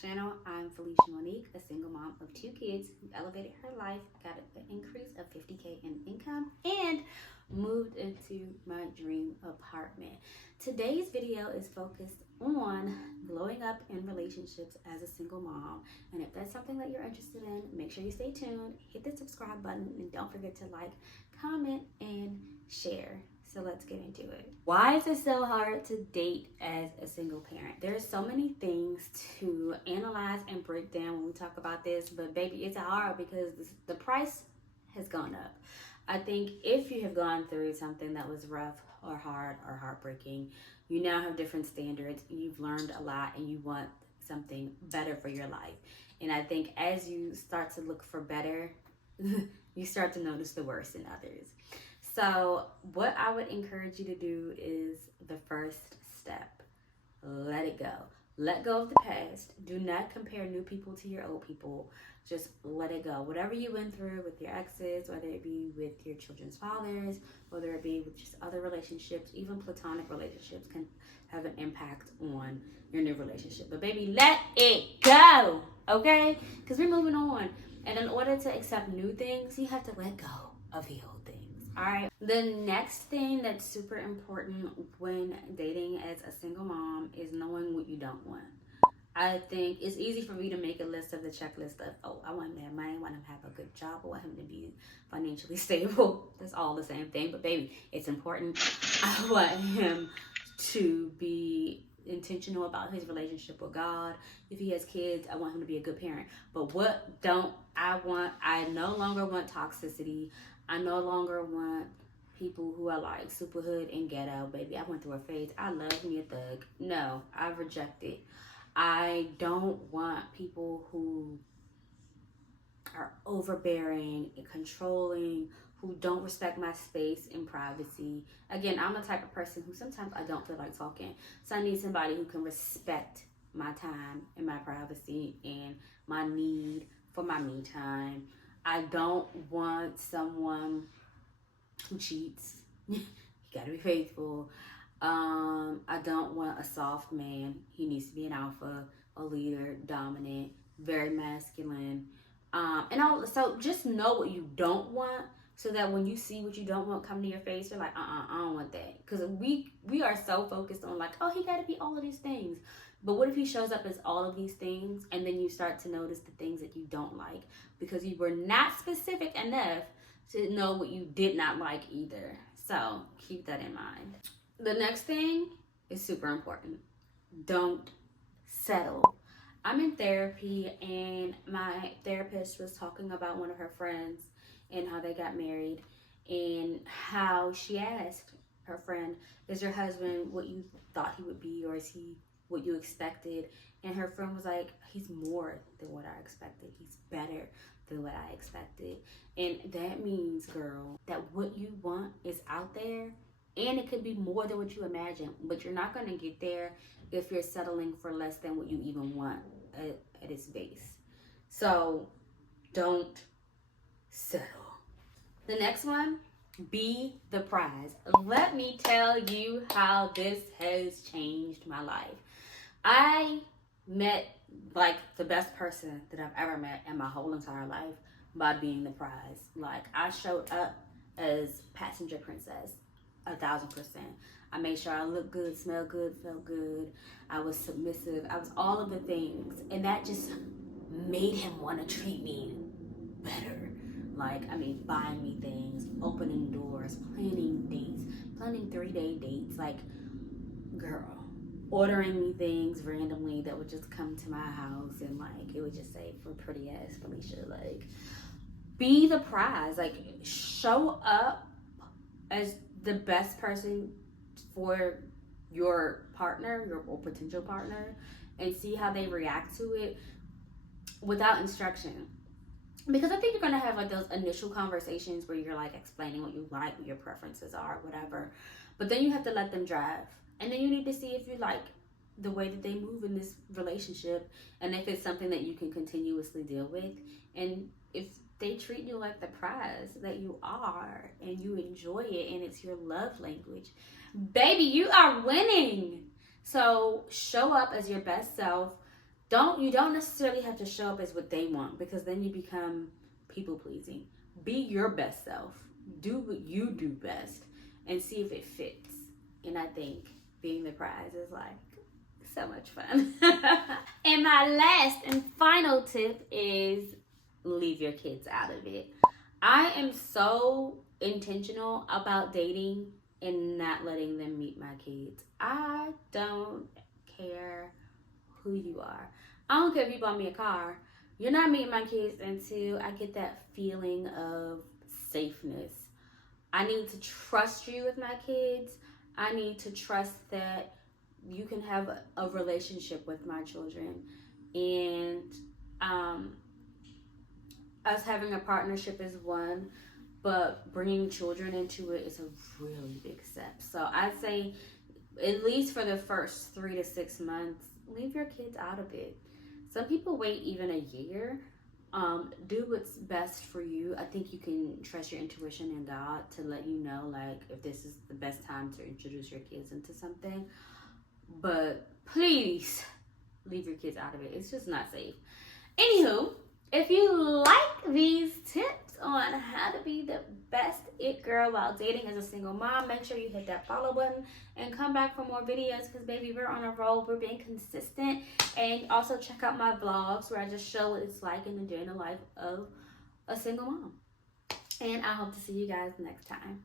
channel. I'm Felicia Monique, a single mom of 2 kids who elevated her life, got an increase of 50K in income, and moved into my dream apartment. Today's video is focused on glowing up in relationships as a single mom. And if that's something that you're interested in, make sure you stay tuned, hit the subscribe button, and don't forget to like, comment, and share. So let's get into it. Why is it so hard to date as a single parent? There's so many things to analyze and break down when we talk about this, but baby, it's hard because the price has gone up. I think if you have gone through something that was rough or hard or heartbreaking, you now have different standards, you've learned a lot, and you want something better for your life. And I think as you start to look for better, you start to notice the worst in others. So what I would encourage you to do is the first step. Let it go. Let go of the past. Do not compare new people to your old people. Just let it go. Whatever you went through with your exes, whether it be with your children's fathers, whether it be with just other relationships, even platonic relationships can have an impact on your new relationship. But baby, let it go, okay? Because we're moving on. And in order to accept new things, you have to let go of the old things. All right. The next thing that's super important when dating as a single mom is knowing what you don't want. I think it's easy for me to make a list of the checklist of, oh, I want him to have money, I want him to have a good job, I want him to be financially stable. That's all the same thing. But baby, it's important. I want him to be intentional about his relationship with God. If he has kids, I want him to be a good parent. But what don't I want? I no longer want toxicity. I no longer want people who are like super hood and ghetto, baby. I went through a phase. I love me a thug. No, I reject it. I don't want people who are overbearing and controlling, who don't respect my space and privacy. Again, I'm the type of person who sometimes I don't feel like talking. So I need somebody who can respect my time and my privacy and my need for my me time. I don't want someone who cheats. You gotta be faithful. I don't want a soft man. He needs to be an alpha, a leader, dominant, very masculine. So just know what you don't want, so that when you see what you don't want come to your face, you're like, I don't want that. Because we are so focused on like, oh, he got to be all of these things. But what if he shows up as all of these things, and then you start to notice the things that you don't like because you were not specific enough to know what you did not like either. So keep that in mind. The next thing is super important. Don't settle. I'm in therapy, and my therapist was talking about one of her friends and how they got married, and how she asked her friend, is your husband what you thought he would be, or is he what you expected? And her friend was like, he's more than what I expected. He's better than what I expected. And that means, girl, that what you want is out there, and it could be more than what you imagine, but you're not going to get there if you're settling for less than what you even want at its base. So don't settle. The next one, be the prize. Let me tell you how this has changed my life. I met like the best person that I've ever met in my whole entire life by being the prize. Like, I showed up as passenger princess 1,000%. I made sure I looked good, smelled good, felt good. I was submissive. I was all of the things. And that just made him want to treat me better. Like, I mean, buying me things, opening doors, planning dates, planning 3-day dates. Like, girl, ordering me things randomly that would just come to my house, and like, it would just say, for pretty ass Felicia. Like, be the prize. Like, show up as the best person for your partner, your potential partner, and see how they react to it without instruction. Because I think you're going to have like those initial conversations where you're like explaining what you like, what your preferences are, whatever. But then you have to let them drive. And then you need to see if you like the way that they move in this relationship, and if it's something that you can continuously deal with. And if they treat you like the prize that you are, and you enjoy it, and it's your love language, baby, you are winning. So show up as your best self. You don't necessarily have to show up as what they want, because then you become people pleasing. Be your best self. Do what you do best and see if it fits. And I think being the prize is like so much fun. And my last and final tip is leave your kids out of it. I am so intentional about dating and not letting them meet my kids. I don't care who you are. I don't care if you bought me a car. You're not meeting my kids until I get that feeling of safeness. I need to trust you with my kids. I need to trust that you can have a relationship with my children. And us having a partnership is one, but bringing children into it is a really big step. So I'd say, at least for the first 3 to 6 months, leave your kids out of it. Some people wait even a year. Do what's best for you. I think you can trust your intuition and God to let you know, like, if this is the best time to introduce your kids into something. But please leave your kids out of it. It's just not safe. Anywho, if you like these tips on how to be the best it girl while dating as a single mom, make sure you hit that follow button and come back for more videos, because baby, we're on a roll. We're being consistent. And also check out my vlogs where I just show what it's like in the day in the life of a single mom. And I hope to see you guys next time.